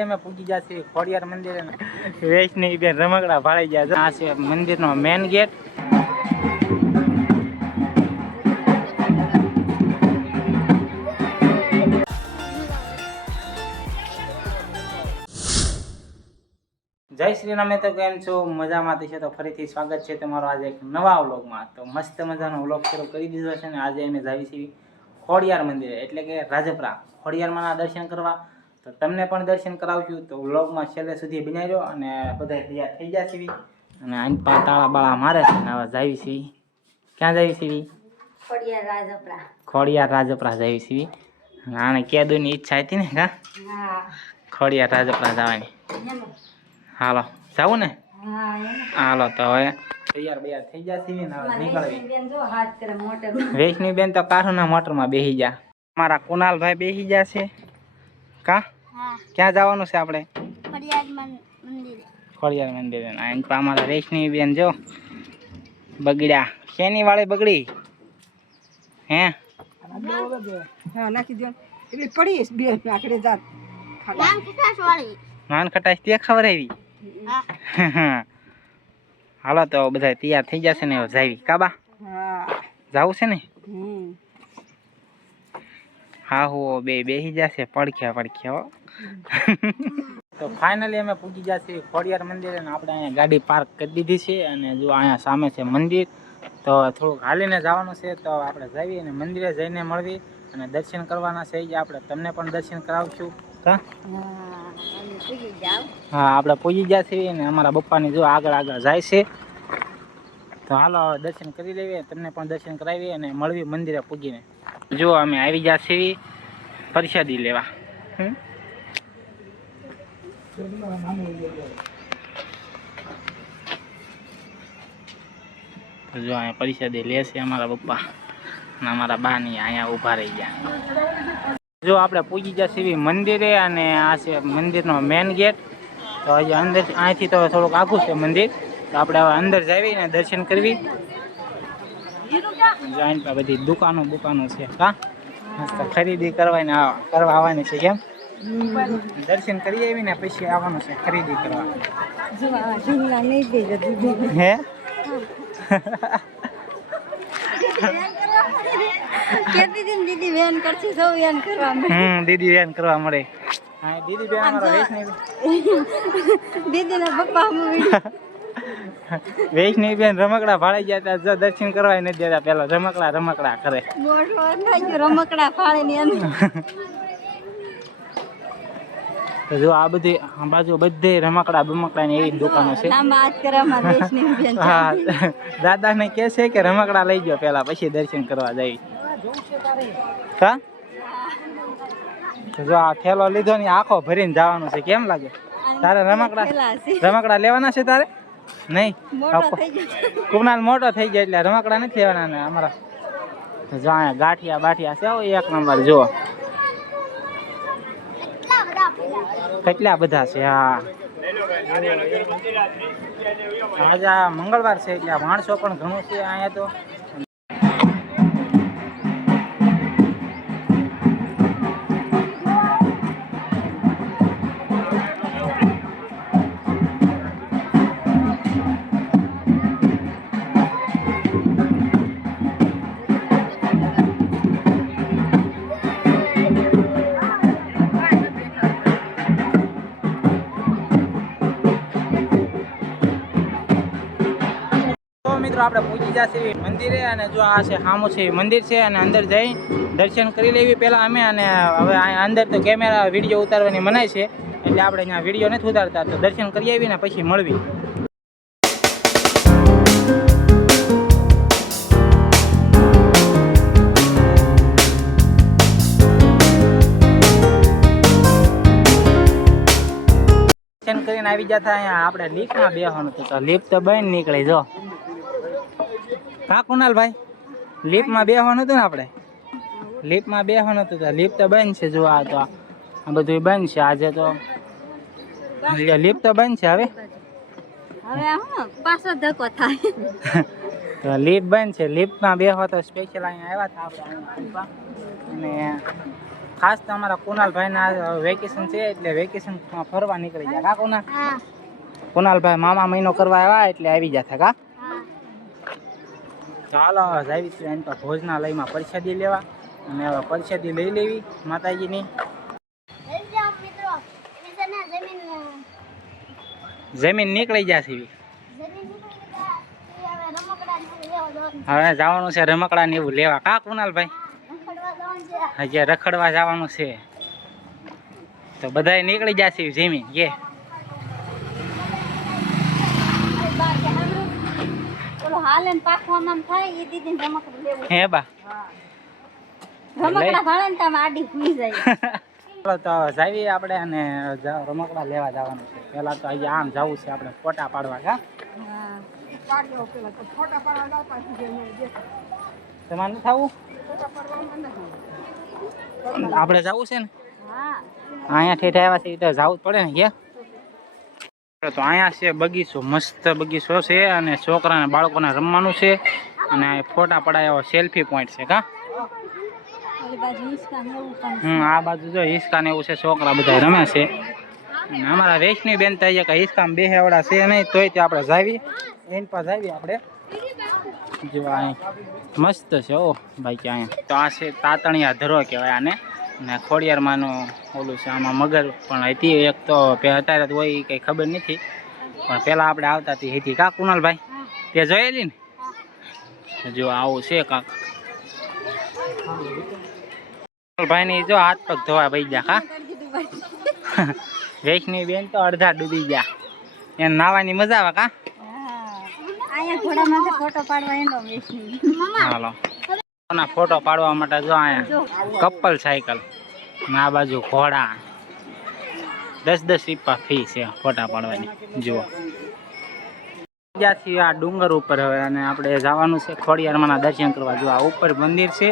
અમે પૂજી જશે ખોડિયાર મંદિર વેચની બેન રમકડા ભાળી ગયા. આ છે મંદિરનો મેન ગેટ. જય શ્રી રામ. તો કેમ છો? મજામાંથી છે તો ફરીથી સ્વાગત છે તમારો આજે એક નવા વ્લોગમાં. તો મસ્ત મજાનો વ્લોગ શરૂ કરી દીધો છે ને આજે અમે જાવી છીએ ખોડિયાર મંદિરે એટલે કે રાજપરા ખોડિયારમાંના દર્શન કરવા. તો તમને પણ દર્શન કરાવશું તો વ્લોગમાં છેલ્લે સુધી બનાવી દો અને બધા તૈયાર થઈ ગયા છીએ અને આંપા તાળા બાળા મારે છે ને હવે જાવી છીએ. ક્યાં જાવી છીએ? ખોડિયાર રાજપરા. ખોડિયાર રાજપરા જાવી છીએ. આને કેદુની ઈચ્છા હતી ને કા ખોડિયાર રાજપરા જવાની. હાલો જાવું ને? હાલો તો હવે તૈયાર બૈયાર થઈ ગયા છીએ ને હવે નીકળવી. વૈષ્ણવી બેન તો કારુના મોટરમાં બેસી ગયા. મારા કુનાલભાઈ બેસી ગયા છે. કા ક્યાં જવાનું છે આપણે? ખોડિયાર મંદિરે. અમારા વૈષ્ણવી બેન જો બગડ્યા. શેની વાળી બગડી હે? નાખી દો એટલે પડી બે આખરે જાત નાન ખટાશ તે ખબર આવી. હાલો તો બધા તૈયાર થઈ જશે ને જાવી. કાબા જાવું છે ને? હા હો બેસી જશે પડખ્યા તો ફાઇનલી અમે પૂજી જશે ખોડિયાર મંદિર અને આપણે અહીંયા ગાડી પાર્ક કરી દીધી છે અને જો અહીંયા સામે છે મંદિર. તો થોડુંક હાલીને જવાનું છે તો આપણે જઈએ અને મંદિરે જઈને મળવી અને દર્શન કરવાના છે. આપણે તમને પણ દર્શન કરાવશું. હા આપણે પૂજી ગયા છીએ અને અમારા પપ્પાની જો આગળ જાય છે. તો હાલો દર્શન કરી લઈએ, તમને પણ દર્શન કરાવીએ અને મળવી મંદિરે પૂજીને. જો અમે આવી ગયા છીએ પ્રસાદી લેવા. તો જો અહીંયા પ્રસાદી લેશે અમારા પપ્પા અને અમારા બાની અહીંયા ઊભા રહી ગયા. જો આપણે પૂજી ગયા છીએ મંદિરે અને આ છે મંદિરનો મેન ગેટ. તો હજી અંદર અહીંથી તો થોડુંક આઘું છે મંદિર. તો આપણે હવે અંદર જઈએ ને દર્શન કરવી. બધી દુકાનો છે. હા મસ્ત ખરીદી કરવા આવવાની છે. કેમ દર્શન કરી આવી ને પછી આવવાનું છે ખરીદી કરવા. હે દીદી વેન કરશે સૌ વેન કરવા દીદી વેન કરવા મળે. હા દીદી બેન અમારા વૈષ્ણવી દીદીના પપ્પા વૈષ્ણવી બેન રમકડા ભાળી ગયા હતા. જો દર્શન કરવા નથી દેતા, પેલા રમકડા કરે. રમકડા ફાળે ની અંદર. તો જો આ બધી બાજુ બધે રમકડા ની એવી દુકાનો છે. હા દાદા ને કે છે કે રમકડા લઈ જાઓ પેલા પછી દર્શન કરવા જાય. કા જો આ ઠેલો લીધો ને આખો ભરીને જવાનું છે. કેમ લાગે તારે? રમકડા લેવાના છે તારે? નહીં કુનાલ મોટો થઈ જાય એટલે રમકડા નથી લેવાના ને અમારા. જો અહીંયા ગાંઠિયા બાઠિયા છે એક નંબર. જો કેટલા બધા છે. હા આજે આ મંગળવાર છે એટલે માણસો પણ ઘણું છે અહીંયા. તો મિત્રો આપણે પૂજી જશે મંદિરે અને જો આ છે સામું છે મંદિર છે અને અંદર જઈ દર્શન કરી લેવી પહેલાં અમે. અને હવે અંદર તો કેમેરા વિડીયો ઉતારવાની મનાય છે એટલે આપણે અહીંયા વિડીયો નથી ઉતારતા. તો દર્શન કરી આવી ને પછી મળવી. દર્શન કરીને આવી જતા અહીંયા આપણે લિફ્ટમાં બેસવાનું હતું. તો લિફ્ટ તો બંધ નીકળી. જો કા કુનાલભાઈ લિફ્ટમાં બેસવાનું હતું ને આપણે? લિફ્ટમાં બેસવાનું હતું તો લિફ્ટ તો બંધ છે. જો આ તો આ બધું બંધ છે આજે. તો લિફ્ટ તો બંધ છે. હવે પાછો ધક્કો થાય તો લિફ્ટ બંધ છે. લિફ્ટમાં બેસવા તો સ્પેશિયલ અહીંયા આવ્યા હતા આપણે અને ખાસ તો અમારા કુનાલભાઈના વેકેશન છે એટલે વેકેશનમાં ફરવા નીકળી ગયા કા કુનાલ? હા કુનાલભાઈ મામા મહિનો કરવા આવ્યા એટલે આવી જતા કા. હા ચાલો જાવી છીએ એની પાસે ભોજનાલયમાં પ્રસાદી લેવા અને હવે પ્રસાદી લઈ લેવી માતાજીની. જમીન નીકળી જશે. હવે જવાનું છે રમકડા ને એવું લેવા કા કુનાલભાઈ? હજી રખડવા જવાનું છે તો બધાય નીકળી જશે જમીન કે હાલે પાકવામાં થાય એ દીદી રમકડું લેવું. હે બા રમકડા ભાળે ને તમે આડી ભૂલી જાય. ચાલો તો જાવી આપણે અને રમકડા લેવા જવાનું છે. પહેલા તો આજે આમ જવું છે આપણે ફોટા પાડવા કા. તમારે નથી આવું? આપણે જવું છે ને અહીંયા ઠેઠ આવ્યા છે તો જવું જ પડે ને કે તો અહીંયા છે બગીચો, મસ્ત બગીચો છે અને છોકરાને બાળકોને રમવાનું છે અને ફોટા પડાયા સેલ્ફી પોઈન્ટ છે કા. આ બાજુ જો હિસકા ને એવું છે, છોકરા બધા રમે છે. અને અમારા વૈષ્ણવી બેન તો કે હિસકામાં બેહેવડા છે નહીં તોય તે આપણે જાવી એની પાસે જાવી આપણે. જો અહીં મસ્ત છે ઓ ભાઈ કે અહીંયા તો આ છે તાતણિયા ધરો કહેવાય આને અને ખોડિયારમાંનું ઓલું છે. આમાં મગર પણ હતી એક તો અત્યારે તો હોય એ કંઈ ખબર નથી પણ પહેલાં આપણે આવતા હતી હતી કા કુનાલભાઈ? તે જોયેલી ને જો આવું છે કાંક. ભાઈની જો હાથ પગ ધોવા ભાઈ ગયા કા. વૈષ્ણવી બેન તો અડધા ડૂબી ગયા. એને નાવાની મજા આવે કા. ફોટો પાડવા એનો હાલો ફોટો પાડવા માટે જો અહીંયા કપલ સાયકલ આ બાજુ ઘોડા 10-10 રૂપિયા ફી છે ફોટા પાડવાની. જુઓ ત્યાંથી આ ડુંગર ઉપર હવે અને આપણે જવાનું છે ખોડિયારમાંના દર્શન કરવા. જો આ ઉપર મંદિર છે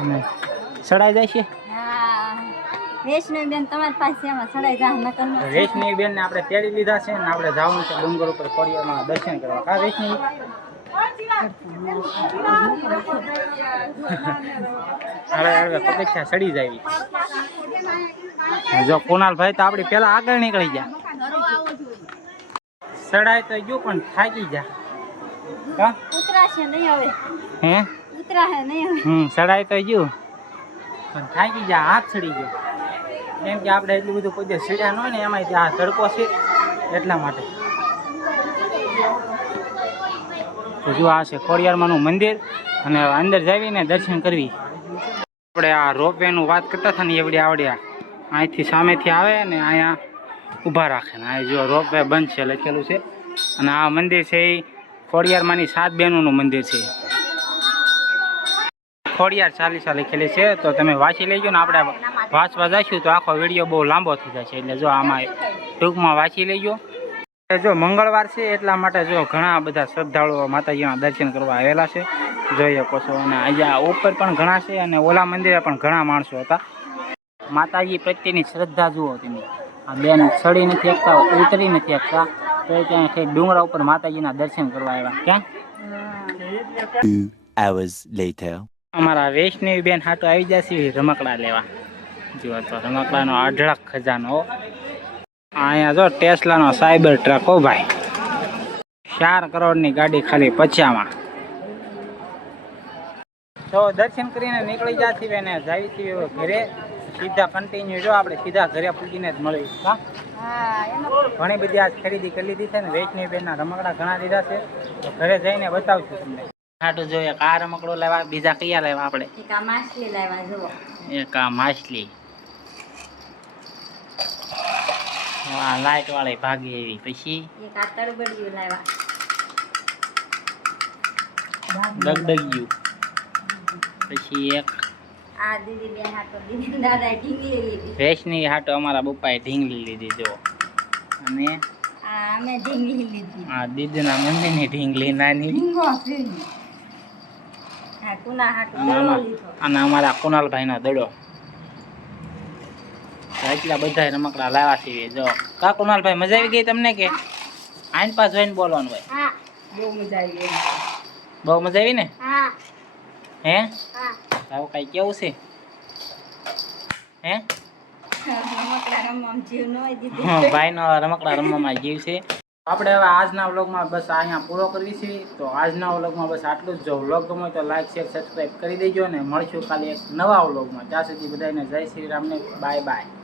અને ચડાઈ જાય છે. વૈષ્ણવી બેન તમારી પાસે એમાં ચડાઈ જા નકર વૈષ્ણવી બેન ને આપણે તેડી લીધા છે ને આપણે જવાનું છે ડુંગર ઉપર ખોડિયારમાં દર્શન કરવા કા વૈષ્ણવી? હવે પગથિયા ચડી જાય. જો કુનાલભાઈ તો આપડી પેલા આગળ નીકળી ગયા. ચડાય તો ગયું પણ થાકી જા કા. ઉતરાશે નહીં હવે. હે ઉતરાશે નહીં હવે. ચડાય તો ગયું પણ થાકી જા, હાથ ચડી ગયો. કેમ કે આપણે એટલું બધું કોઈ સીડ્યા ન હોય ને એમાં ત્યાં તડકો છે એટલા માટે. તો જો આ છે ખોડિયારમાંનું મંદિર અને અંદર જઈને દર્શન કરવી. આપણે આ રોપવેનું વાત કરતા હતા ને એવડી આવડ્યા અહીંથી સામેથી આવે ને અહીંયા ઊભા રાખે ને અહીં જો રોપવે બંધ છે લખેલું છે. અને આ મંદિર છે એ ખોડિયારમાંની 7 બહેનોનું મંદિર છે. ખોડિયાર ચાલીસા લખેલી છે તો તમે વાંચી લેજો ને. આપણે વાંચવા જઈશું તો આખો વિડીયો બહુ લાંબો થઈ જશે એટલે જો આમાં ટૂંકમાં વાંચી લેજો. જો મંગળવાર છે એટલા માટે જો ઘણા બધા શ્રદ્ધાળુઓ માતાજીના દર્શન કરવા આવેલા છે જોઈ શકો છો. અને અહીંયા ઉપર પણ ઘણા છે અને ઓલા મંદિરે પણ ઘણા માણસો હતા. માતાજી પ્રત્યેની શ્રદ્ધા જુઓ તમે. આ બેન ચડી નથી શકતા, ઉતરી નથી શકતા તો ત્યાં ડુંગરા ઉપર માતાજીના દર્શન કરવા આવ્યા. ક્યાં 2 hours later. અમારા વૈષ્ણવી બેન હાટો આવી જશે રમકડા લેવા. જો તો રમકડાનો અઢળક ખજાનો. અહીંયા જો ટેસ્લાનો સાયબર ટ્રક હો ભાઈ, 4 કરોડની ગાડી ખાલી પછામાં. તો દર્શન કરીને નીકળી જતી અને જાવી છીએ ઘરે સીધા કન્ટિન્યુ. જો આપણે સીધા ઘરે પૂજીને જ મળી. ઘણી બધી આજ ખરીદી કરી લીધી છે ને વૈષ્ણવી બેનના રમકડા ઘણા લીધા છે તો ઘરે જઈને બતાવશું તમને. હાટું જો એક આ રમકડો લેવા, બીજા કયા લેવા આપણે? એક આ માછલી લાવ્યા જુઓ. એક આ માછલી, આ લાઈટ વાળી ભાગી એવી. પછી એક આ તડબડિયું લાવ્યા. ડગડગિયું. પછી એક આ દીદી બેન હાટો દીદી દાદાએ ઢીંગલી લીધી. વૈષ્ણવી હાટો અમારા પપ્પાએ ઢીંગલી લીધી જો. અને આ અમે ઢીંગલી લીધી. આ દીદીના મંદિરની ઢીંગલી નાની. ઢીંગો છે. આ કુના હાટો દડો લીધો. અને અમારા કુનાલભાઈનો દડો. એટલા બધા રમકડા લાવ્યા છીએ. જો કા કુનાલભાઈ મજા આવી ગઈ તમને કે આઈન પાસ જોઈને બોલવાનું હોય? હા બહુ મજા આવી ગઈ. બહુ મજા આવી ને? હા હે હા આવું કઈ કેવું છે? હે રમકડા રમવામાં જીવ ન હોય દીદી. હા, ભાઈનો રમકડા રમવામાં જીવ છે. આપણે હવે આજના વ્લોગમાં બસ અહીંયા પૂરો કરવી છે. તો આજના વ્લોગમાં બસ આટલું જ. જો વ્લોગ ગમે તો લાઈક શેર સબસ્ક્રાઈબ કરી દેજો ને મળશું કાલે એક નવા વ્લોગમાં. ત્યાં સુધી બધાને જય શ્રી રામને બાય બાય.